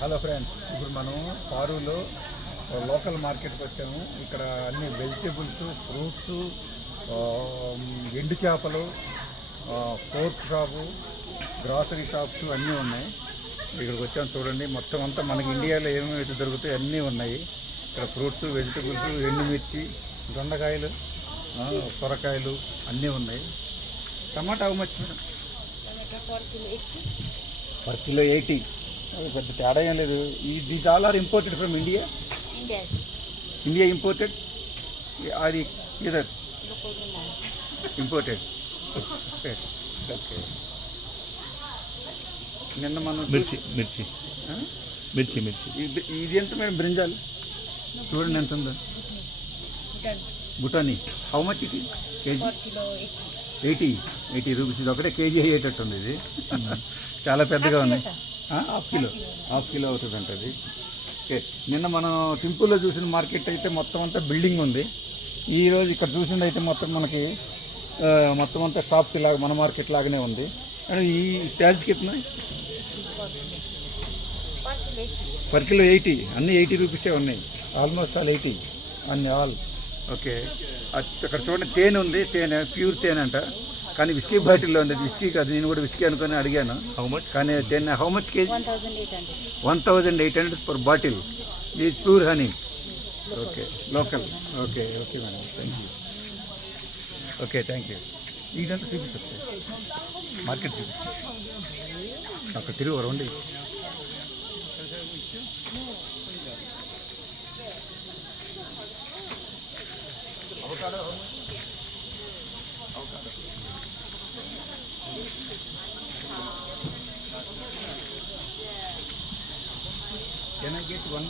Hello friends, ఇప్పుడు మనం పారూలో local మార్కెట్కి వచ్చాము. ఇక్కడ అన్ని వెజిటేబుల్స్, ఫ్రూట్స్, ఎండు చేపలు, పోర్క్ షాపు, గ్రాసరీ షాప్స్ అన్నీ ఉన్నాయి. ఇక్కడికి వచ్చాము. చూడండి, మొత్తం అంతా మనకి ఇండియాలో ఏమేమి దొరుకుతాయి అన్నీ ఉన్నాయి. ఇక్కడ ఫ్రూట్స్, వెజిటేబుల్స్, ఎండుమిర్చి, దొండకాయలు, సొరకాయలు అన్నీ ఉన్నాయి. Tomato how much madam? Per kilo 80. పెద్ద తేడా ఏం లేదు. These all are imported from India. India imported, అది ఇదర్ ఇంపోర్టెడ్. ఓకే. నిన్న మనం మిర్చి మిర్చి మిర్చి మిర్చి ఇది ఎంత మేడం? బ్రింజాల్ చూడండి ఎంత ఉందో. బుటానీ హౌ మచ్ ఇది? KG 80 rupees. ఇది ఒకటే కేజీ అయ్యేటట్టుంది. ఇది చాలా పెద్దగా ఉన్నాయి. హాఫ్ కిలో అవుతుంది అంటే అది. ఓకే. నిన్న మనం టింపుల్లో చూసిన మార్కెట్ అయితే మొత్తం అంతా బిల్డింగ్ ఉంది. ఈరోజు ఇక్కడ చూసింది అయితే మొత్తం మనకి మొత్తం అంతా షాప్స్ లాగా మన మార్కెట్ లాగానే ఉంది. అండ్ ఈ ప్యాజ్ కిतना? Per kilo 80. అన్నీ 80 రూపీసే ఉన్నాయి. ఆల్మోస్ట్ ఆల్ 80 అన్ని ఆల్. ఓకే. అక్కడ చూడండి, తేనె ఉంది. తేనె ప్యూర్ తేనె అంట, కానీ విస్కీ బాటిల్లో ఉంది. విస్కీ కాదు, నేను కూడా విస్కీ అనుకుని అడిగాను. How much? కానీ తేనె how much KG? 1800 per bottle. ఇది pure honey. Okay, local. Okay okay madam, thank you. Okay, thank you. ఇదంతా చూపించచ్చు, మార్కెట్ చూపించు. అక్కడ తిరుగు రండి. Can I get one?